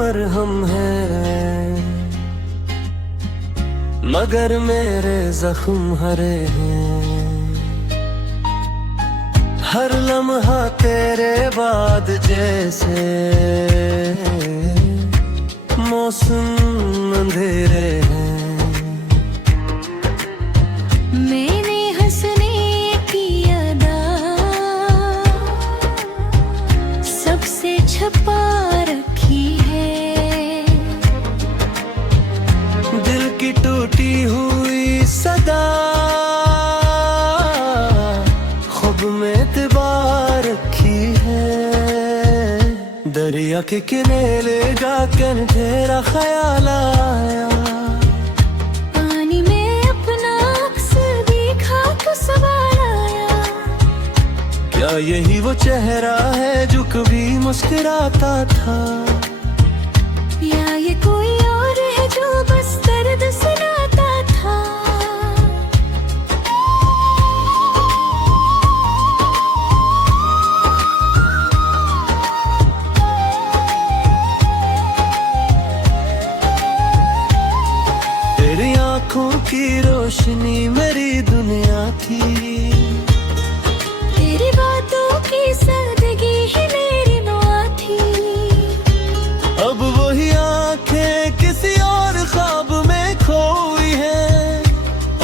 मरहम है, मगर मेरे जख्म हरे हैं। हर लम्हा तेरे बाद जैसे मौसम अंधेरे हैं। मैंने हंसने की अदा सबसे छुपा रखी है। दिल की टूटी हुई सदा ख्वाब में तिबार रखी है। दरिया के किनारे जाकर तेरा ख्याल आया, पानी में अपना अक्स देखा तो सवाल आया। क्या यही वो चेहरा है जो कभी मुस्कुराता था, या ये कोई और है जो बस दर्द सुनाता था। तेरी आंखों की रोशनी मेरी दुनिया थी, तेरी बातों की सादगी ही मेरी दुआ थी। अब वही आंखें किसी और ख्वाब में खोई हैं,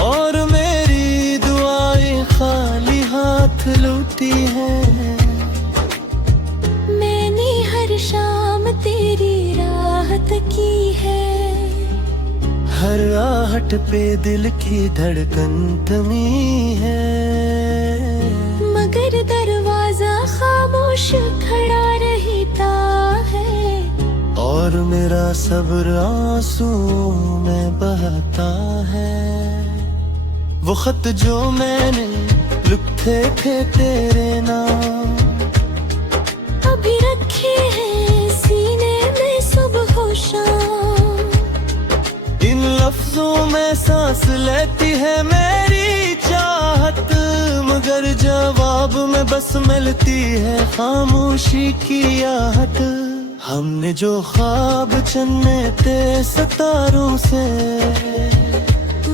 और मेरी दुआएं खाली हाथ लूटी हैं। मैंने हर शाम तेरी राहत की है, हर आहट पे दिल की धड़कन थमी है। मगर दरवाजा खामोश खड़ा रहता है, और मेरा सब्र आंसुओं में बहता है। वो खत जो मैंने लिखे थे तेरे नाम, अभी रखे हैं सीने में सुबह और शाम। इन लफ्जों में सांस लेती है मेरी चाहत, मगर जवाब में बस मिलती है खामोशी की आहट। हमने जो ख्वाब चुने थे सितारों से,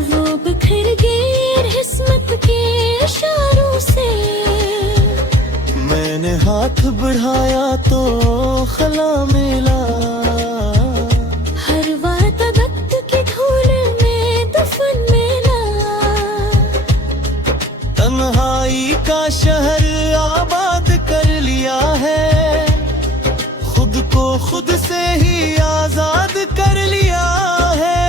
वो बिखर गए किस्मत के इशारों से। मैंने हाथ बढ़ाया तो खला मिला, हर वादा वक्त की धूल में दफन मिला। तन्हाई का शहर आबाद कर लिया है, खुद को खुद से ही आजाद कर लिया है।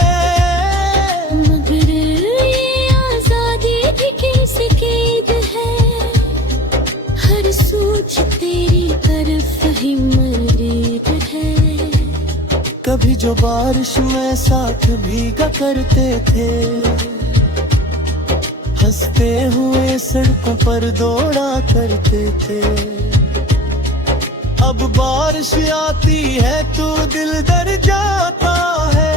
मगर ये आजादी भी कैसी कैद है, हर सोच तेरी तरफ ही मरीब है। कभी जो बारिश में साथ भीगा करते थे, हंसते हुए सड़कों पर दौड़ा करते थे। अब बारिश आती है तो दिल डर जाता है,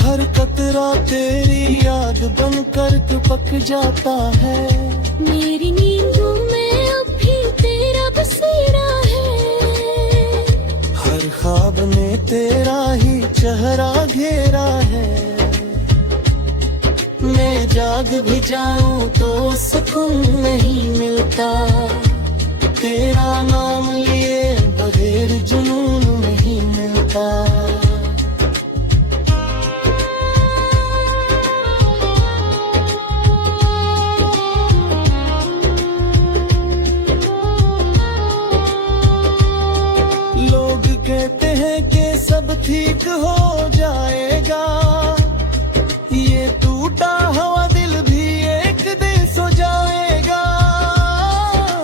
हर कतरा तेरी याद बनकर टपक जाता है। मेरी नींदों में अब भी तेरा बसेरा है, हर ख्वाब ने तेरा ही चेहरा घेरा है। मैं जाग भी जाऊं तो सुकून नहीं मिलता, तेरा नाम लिए बगैर जुनून नहीं मिलता। लोग कहते हैं कि सब ठीक हो जाएगा, ये टूटा हुआ दिल भी एक दिन सो जाएगा।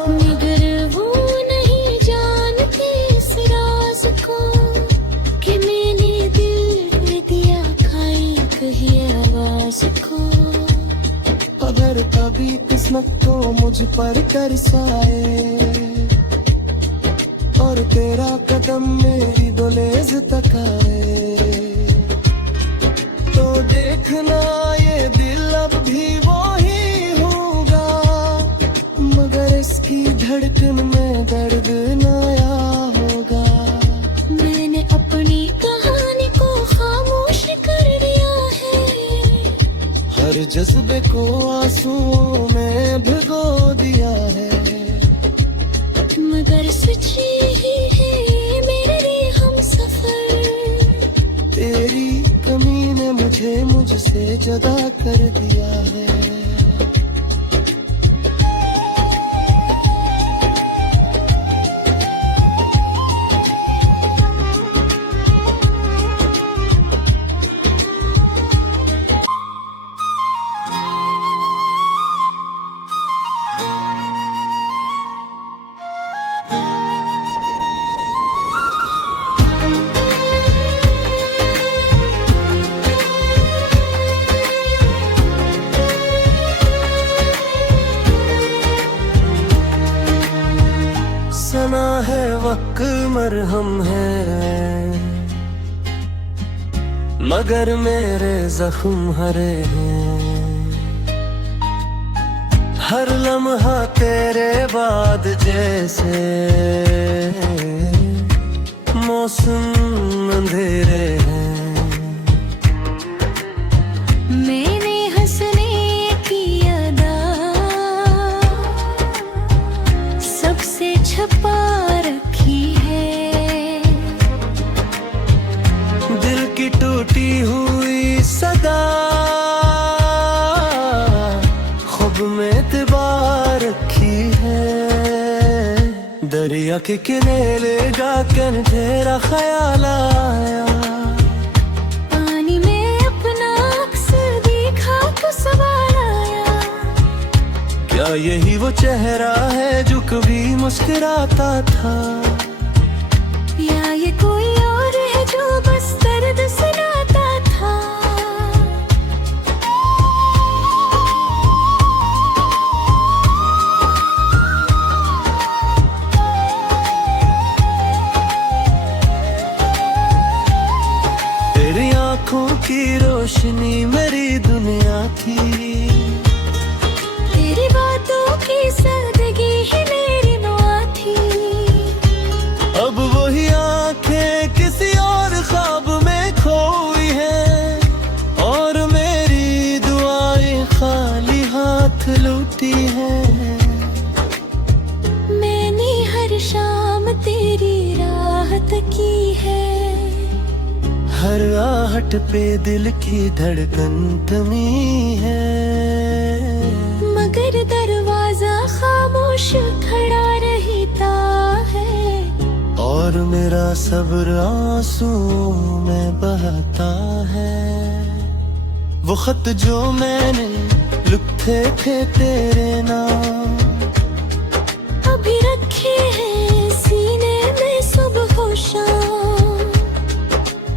मगर वो नहीं जानते इस राज को, कि मैंने दिल में दिया खाई कही आवाज को। अगर कभी किस्मत को मुझ पर तरसाए, और तेरा कदम मेरी दहलीज तक आए, तो देखना ये दिल अब भी वो ही होगा, मगर इसकी धड़कन में दर्द नया होगा। मैंने अपनी जज्बे को आंसुओं में भिगो दिया है। मगर सच्ची ही है मेरे हम सफर, तेरी कमी ने मुझे मुझसे जुदा कर दिया है। सना है वक्त मरहम है, मगर मेरे जख्म हरे हैं। हर लम्हा तेरे बाद जैसे मौसम अंधेरे हैं। मैंने हंसने की अदा सबसे छपा रखी है। दिल की टूटी हुई सदा ख्वाब में दबा रखी है। दरिया के किनारे जाकर तेरा ख्याल आया, पानी में अपना अक्स देखा तो सवाल आया। क्या यही वो चेहरा है जो कभी मुस्कुराता था, या ये कोई और है जो बस दर्द सुनाता था। तेरी आंखों की रोशनी मेरी दुनिया थी, तेरी बातों की सादगी ही मेरी दुआ थी। अब वही आंखें किसी और ख्वाब में खोई हैं, और मेरी दुआएं खाली हाथ लूटी हैं। मैंने हर शाम तेरी राहत की है, हर आहट पे दिल की धड़कन थमी है। मगर दरवाजा खामोश खड़ा रहता है, और मेरा सब्र आंसुओं में बहता है। वो खत जो मैंने लिखे थे तेरे नाम, अभी रखे हैं सीने में सुबह शाम।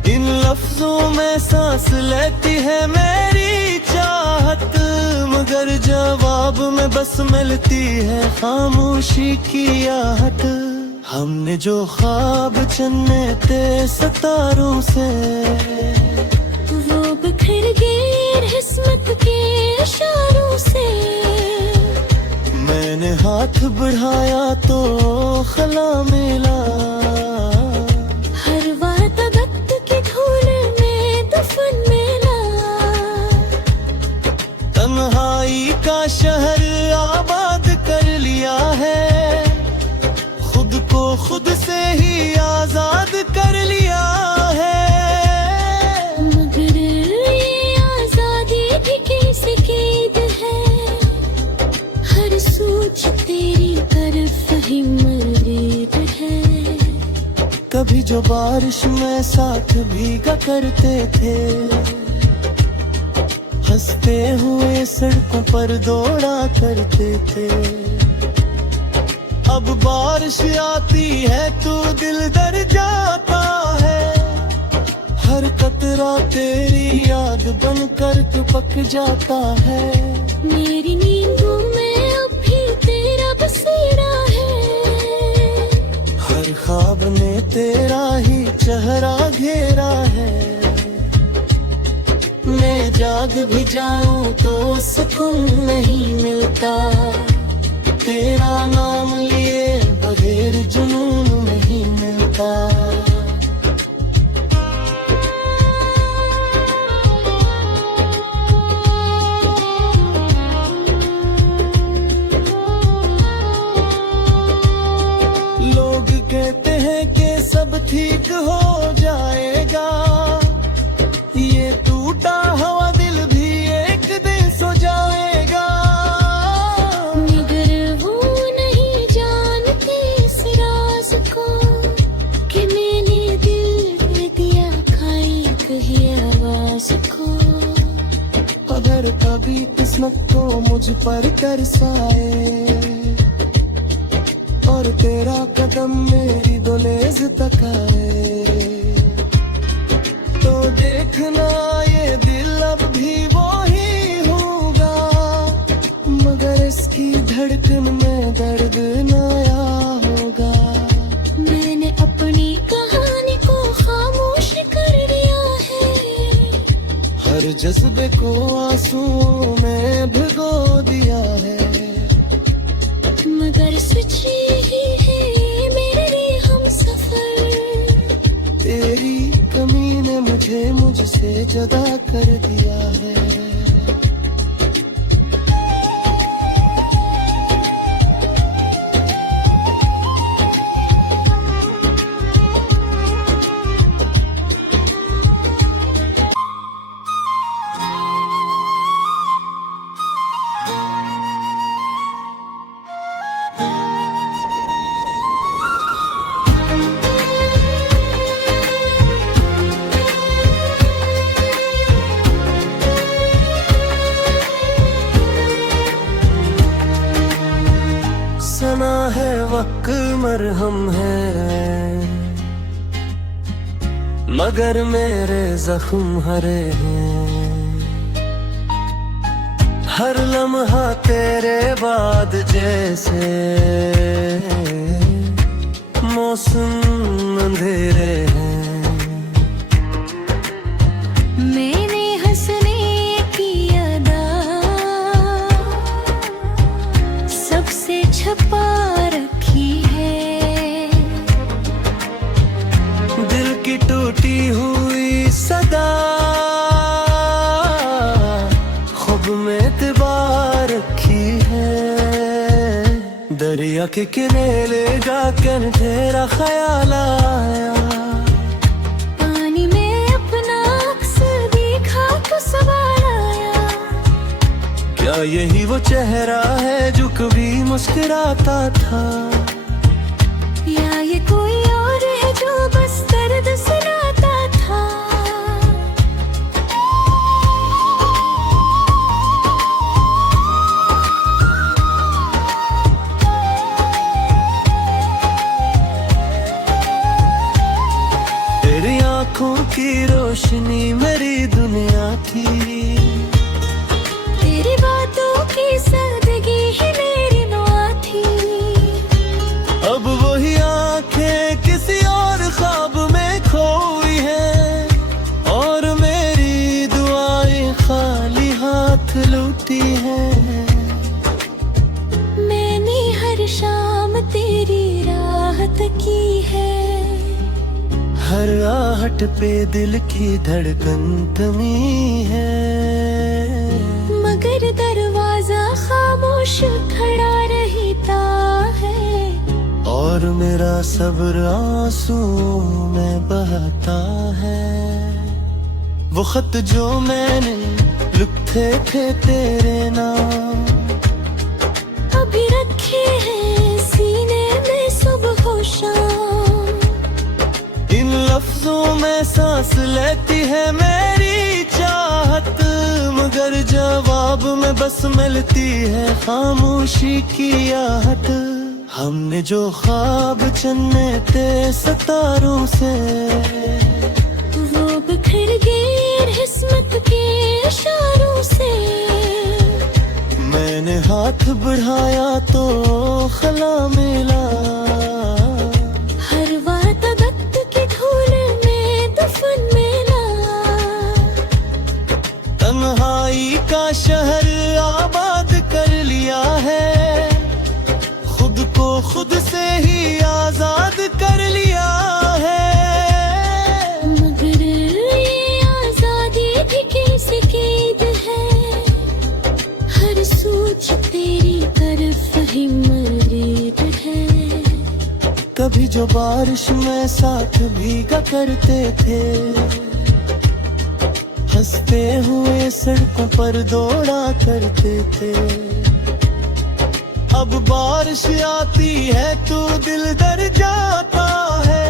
इन लफ्जों में सांस लेती है मेरी चाहत, मगर जवाब में बस मिलती है खामोशी की आहट। हमने जो ख्वाब चुने थे सितारों से, वो बिखर गए किस्मत के इशारों से। मैंने हाथ बढ़ाया तो खला मिला, हर वादा वक्त की धूल में दफन मिला। तन्हाई का शहर आबाद कर लिया है, खुद को खुद से ही आजाद कर लिया है। मगर ये आजादी भी कैसे कैद है, हर सोच तेरी तरफ ही मर्द है। कभी जो बारिश में साथ भीगा करते थे, हंसते हुए सड़कों पर दौड़ा करते थे। अब बारिश आती है तो दिल डर जाता है, हर कतरा तेरी याद बनकर टपक जाता है। मेरी नींदों में अब भी तेरा बसेरा है, हर ख्वाब ने तेरा ही चेहरा घेरा है। मैं जाग भी जाऊं तो सुकून नहीं मिलता, तेरा नाम लिए बगैर जुनून नहीं मिलता। किस्मत को मुझ पर तरसाए, और तेरा कदम मेरी दुलेज तक आए। तो देखना ये दिल अब भी वो ही होगा, मगर इसकी धड़कन में दर्द नया होगा। मैंने अपनी कहानी को खामोश कर दिया है, हर जज्बे को आंसुओं में भिगो दिया है। मगर सच्ची ही है मेरे हम सफर, तेरी कमी ने मुझे मुझसे जुदा कर दिया है। सना है वक्त मरहम है, मगर मेरे जख्म हरे हैं। हर लम्हा तेरे बाद जैसे मौसम अंधेरे हैं। मैंने हंसने की अदा सबसे छपा रखी है, दिल की टूटी हुई सदा ख्वाब में तिबार रखी है। दरिया के किनारे जाकर तेरा ख्याल आया, पानी में अपना अक्स देखा तो सवाल आया। क्या यही वो चेहरा है जो कभी मुस्कुराता था, या ये कोई और है जो बस दर्द सुनाता था। तेरी आंखों की रोशनी मेरी दुनिया थी, तेरी बातों की सादगी ही मेरी दुआ थी। अब वही आंखें किसी और ख्वाब में खोई हैं, और मेरी दुआएं खाली हाथ लूटी हैं। मैंने हर शाम तेरी राहत की है, हर आहट पे दिल की धड़कन थमी है। मगर दरवाजा खामोश खड़ा रहता है, और मेरा सब्र आंसुओं में बहता है। वो खत जो मैंने लिखे थे तेरे नाम, अभी रखे हैं सीने में सुबह हो शाम। इन लफ्जों में सांस लेती है मेरी चाहत, मगर जवाब में बस मिलती है खामोशी की आहट। हमने जो ख्वाब चुने थे सितारों से, वो बिखर गए किस्मत के इशारों से। मैंने हाथ बढ़ाया तो खला मिला, हर वादा वक्त की धूल में दफन मिला। तन्हाई का शहर आबाद कर लिया है, खुद को खुद से ही आजाद कर लिया है। मगर ये आजादी भी कैसी कैद है, हर सोच तेरी तरफ ही मरीद है। कभी जो बारिश में साथ भीगा करते थे, हंसते हुए सड़कों पर दौड़ा करते थे। अब बारिश आती है तो दिल डर जाता है,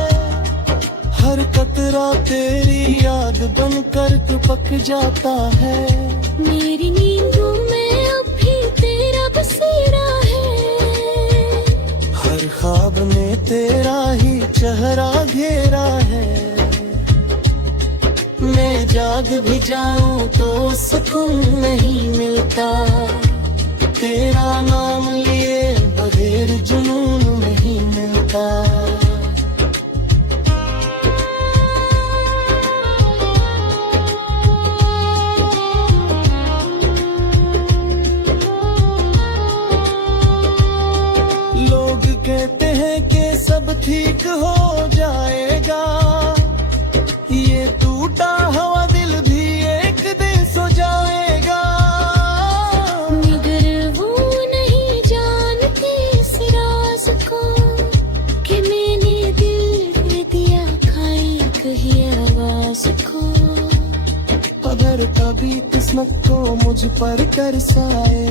हर कतरा तेरी याद बनकर टपक जाता है। मेरी नींदों में तेरा ही चेहरा घेरा है। मैं जाग भी जाऊं तो सुकून नहीं मिलता, तेरा नाम लिए बगैर जुनून नहीं मिलता। लोग कहते हैं कि सब ठीक हो जाएगा, ये टूटा हुआ दिल भी एक दिन सो जाएगा। मगर वो नहीं जानते इस राज को कि मैंने दिल दे दिया खाई कही आवाज को। अगर कभी किस्मत को मुझ पर तरसाए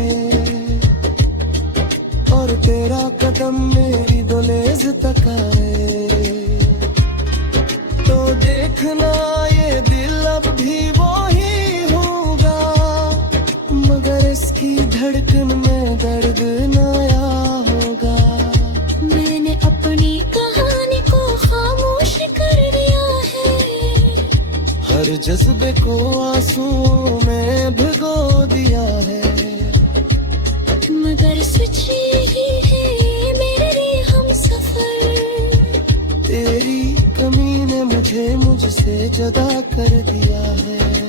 और तेरा कदम मेरी दुलेज तक आए, तो देखना ये दिल अब भी वो ही होगा, मगर इसकी धड़कन में दर्द नया होगा। मैंने अपनी कहानी को खामोश कर दिया है, हर जज्बे को आंसुओं में भिगो दिया है। मगर सच यही है मेरे लिए हम सफर, तेरी कमी ने मुझे मुझसे जुदा कर दिया है।